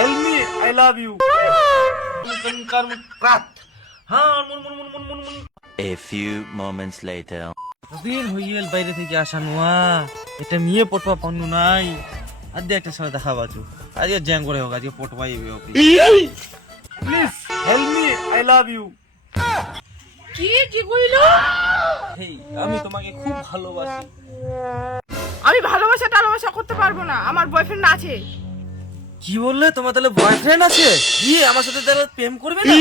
Help me, I love you. A few moments later. দিন হয়ে গেল বাইরে থেকে আসা নোয়া, এটা নিয়ে পটবা পান্নু নাই। আর দিয়ে একটা সময় দেখা বাজু, আজকে জ্যাং করে হোক, আজকে পটবাই okay. Please help me, I love you. কি কি কইলো? হেই, আমি তোমাকে খুব ভালোবাসি। আমি ভালোবাসা করতে পারবো না, আমার বয়ফ্রেন্ড আছে। কি বললে? তোমার তাহলে বয়ফ্রেন্ড আছে? কি আমার সাথে তাহলে প্রেম করবে না?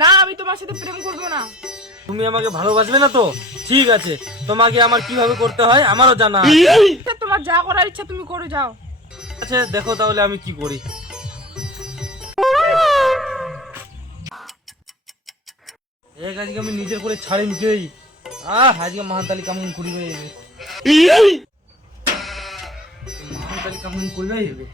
না, আমি তোমার সাথে প্রেম করবো না। তুমি আমাকে ভালোবাসবে না তো? ঠিক আছে, তোমাকে আমার কিভাবে করতে হয় আমারও জানা আছে। তোমার যা করার ইচ্ছা তুমি করে যাও। আচ্ছা দেখো তাহলে আমি কি করি। এক আজকে আমি নিজের করে ছাড়িম কেই। আজকে মহানতালি কেমন করিবে, মহানতালি কেমন করিবে হবে।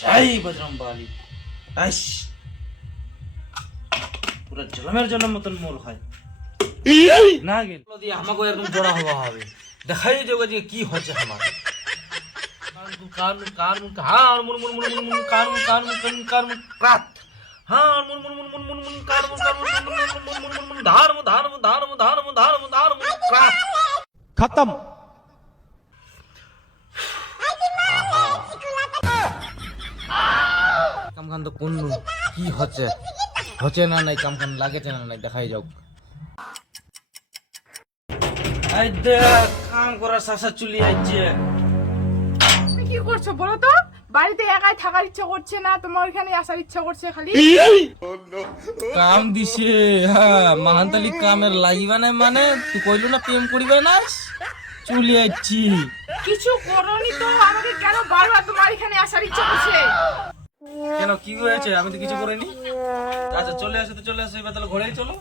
জয় বজরংবলী। আইস পুরো জলমের জন্য মতন মোর হয় না গেল দিয়ে আমাকে এরকম জোড়া হওয়া হবে। দেখাই যাবে যে কি হচ্ছে আমার। खत्म। কামখান তো কোন কি হচ্ছে, হচ্ছে না নাই, কামখান লাগেছে না নাই, দেখাই যাও। এই দেখ কাম করার শাসা চুলি আইছে। তুমি কি করছো বলো তো? বাড়িতে একাই থাকার ইচ্ছা করছে না, তোমার এখানে আসার ইচ্ছা করছে খালি। কাম দিছে, হ্যাঁ মহানতালি কামের লাগিবা নাই মানে তুই কইলু না প্রেম করিবে না, চুলি আইছি। কিছু করনি তো, আমাকে কেন বারবার তোমার এখানে আসার ইচ্ছা করছে? কেন কি হয়েছে? আমি তো কিছু করিনি। আচ্ছা চলে আসো তো চলে আসো, এবার তাহলে ঘরেই চলো।